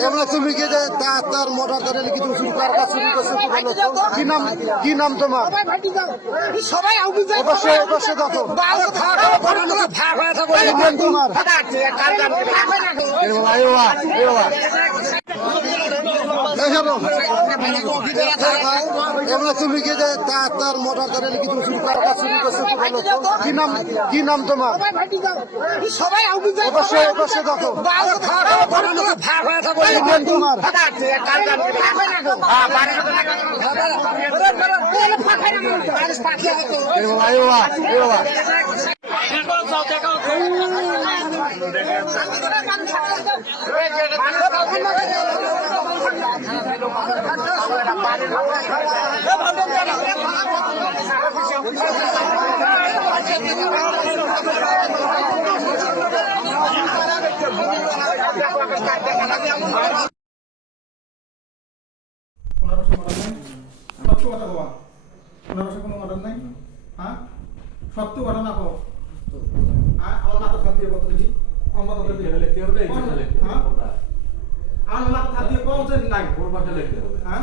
এমন তুমি কি যে তার মোটর ধরে কি তুমি শুরু করছ কি নাম কি নাম তোমার সবাই অবশ্যই অবশ্যই দেখো কি তোমার এমন তুমি কি যে তার মোটর ধরে কি তুমি শুরু করার কাজ শুরু করছ কি নাম কি নাম তোমার? সবাই অবশ্যই অবশ্যই দেখো। তোমার? সত্য কথা কবা পনেরোশো কোনো মডেল নাই হ্যাঁ? সত্য ঘটনা কও হ্যাঁ আমার মাথা খাত কত দেখি আমার মাথা খাত দিয়ে লিখতে হবে এই থাকতে কম নাই ওর পাশে লিখতে হবে হ্যাঁ?